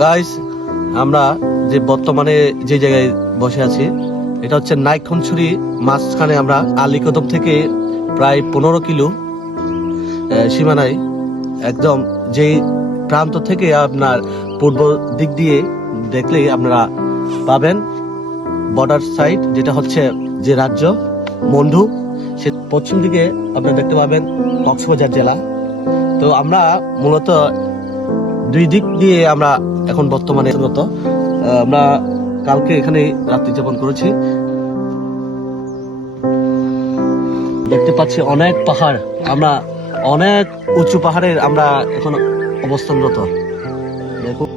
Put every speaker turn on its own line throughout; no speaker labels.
Guys আমরা যে বর্তমানে যে জায়গায় বসে আছি, এটা হচ্ছে নাইক্ষণছড়ি মাঝখানে আমরা আলীকদম থেকে প্রায় পনেরো কিলো সীমানায় একদম যেই প্রান্ত থেকে আপনার পূর্ব দিক দিয়ে দেখলেই আপনারা পাবেন বর্ডার সাইড যেটা হচ্ছে যে রাজ্য মন্ডু। সে পশ্চিম দিকে আপনারা দেখতে পাবেন কক্সবাজার জেলা। তো আমরা মূলত দুই দিক দিয়ে আমরা এখন বর্তমানে আহ, আমরা কালকে এখানে রাত্রি যাপন করেছি। দেখতে পাচ্ছি অনেক পাহাড়। আমরা অনেক উঁচু পাহাড়ের আমরা এখন অবস্থানরত। দেখুন।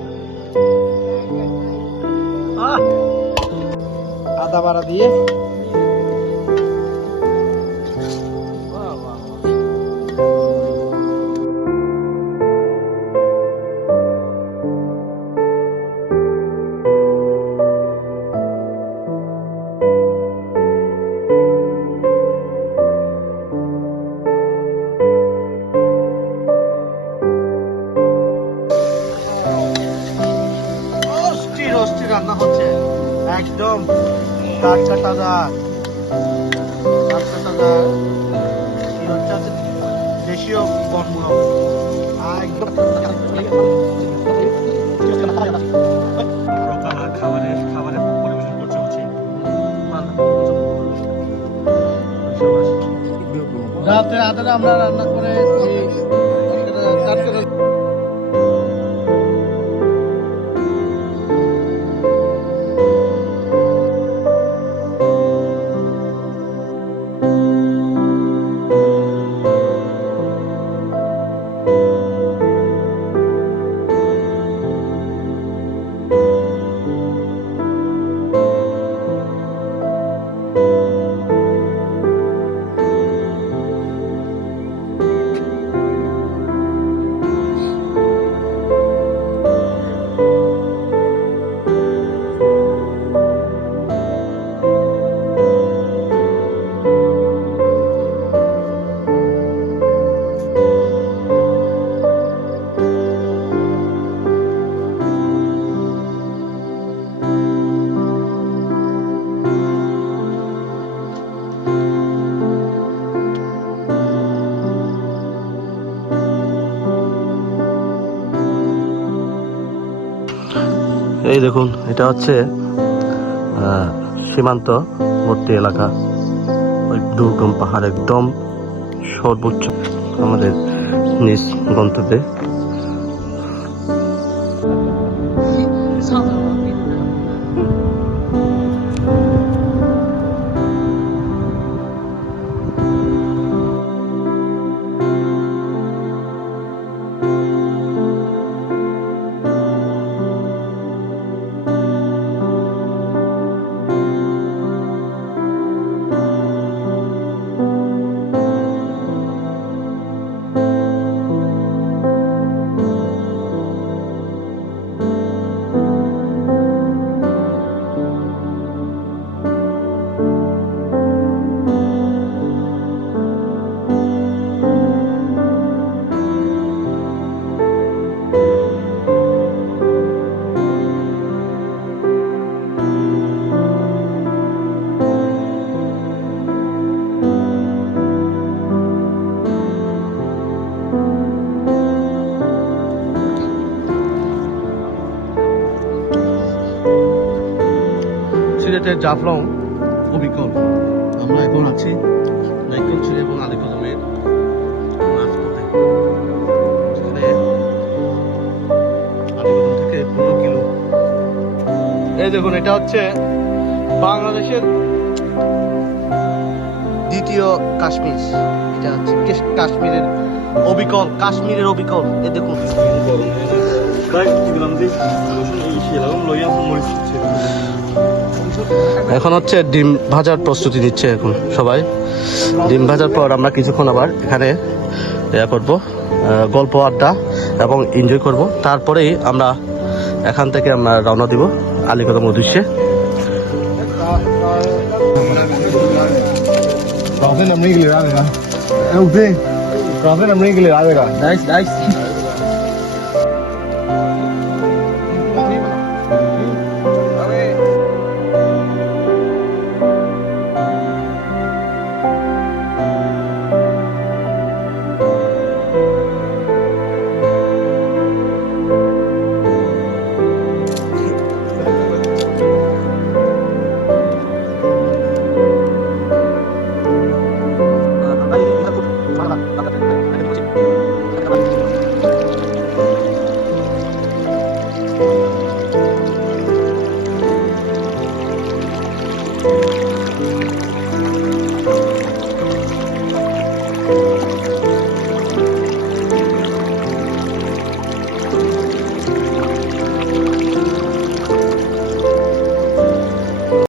আদা বাড়া দিয়ে
অস্থির রান্না হচ্ছে। একদম টাটকা তাজা টাটকা হচ্ছে দেশীয় বনমূলক। একদম খাবারের খাবারের পরিবেশন করছে হচ্ছে।
রাতে আদাটা আমরা রান্না করে এই
দেখুন এটা হচ্ছে সীমান্তবর্তী এলাকা। ওই দুর্গম পাহাড় একদম সর্বোচ্চ আমাদের নিজ গন্তব্যে। সিলেটের জাফলং অবিকল আমরা এখন আছি এবং আলিকদমের মাঝপথে সেখানে আলিকদম থেকে পনেরো কিলো এই দেখুন এটা হচ্ছে বাংলাদেশের দ্বিতীয় কাশ্মীর এটা হচ্ছে কাশ্মীরের অবিকল কাশ্মীরের অবিকল এই দেখুন এখন হচ্ছে ডিম ভাজার প্রস্তুতি নিচ্ছে এখন সবাই। ডিম ভাজার পর আমরা কিছুক্ষণ আবার এখানে ইয়া করব গল্প আড্ডা এবং এনজয় করব। তারপরেই আমরা এখান থেকে আমরা রওনা দিব আলিকদম উদ্দেশ্যে।
Profe, nombre inglés, ¿verdad? Eh, usted. Profe, nombre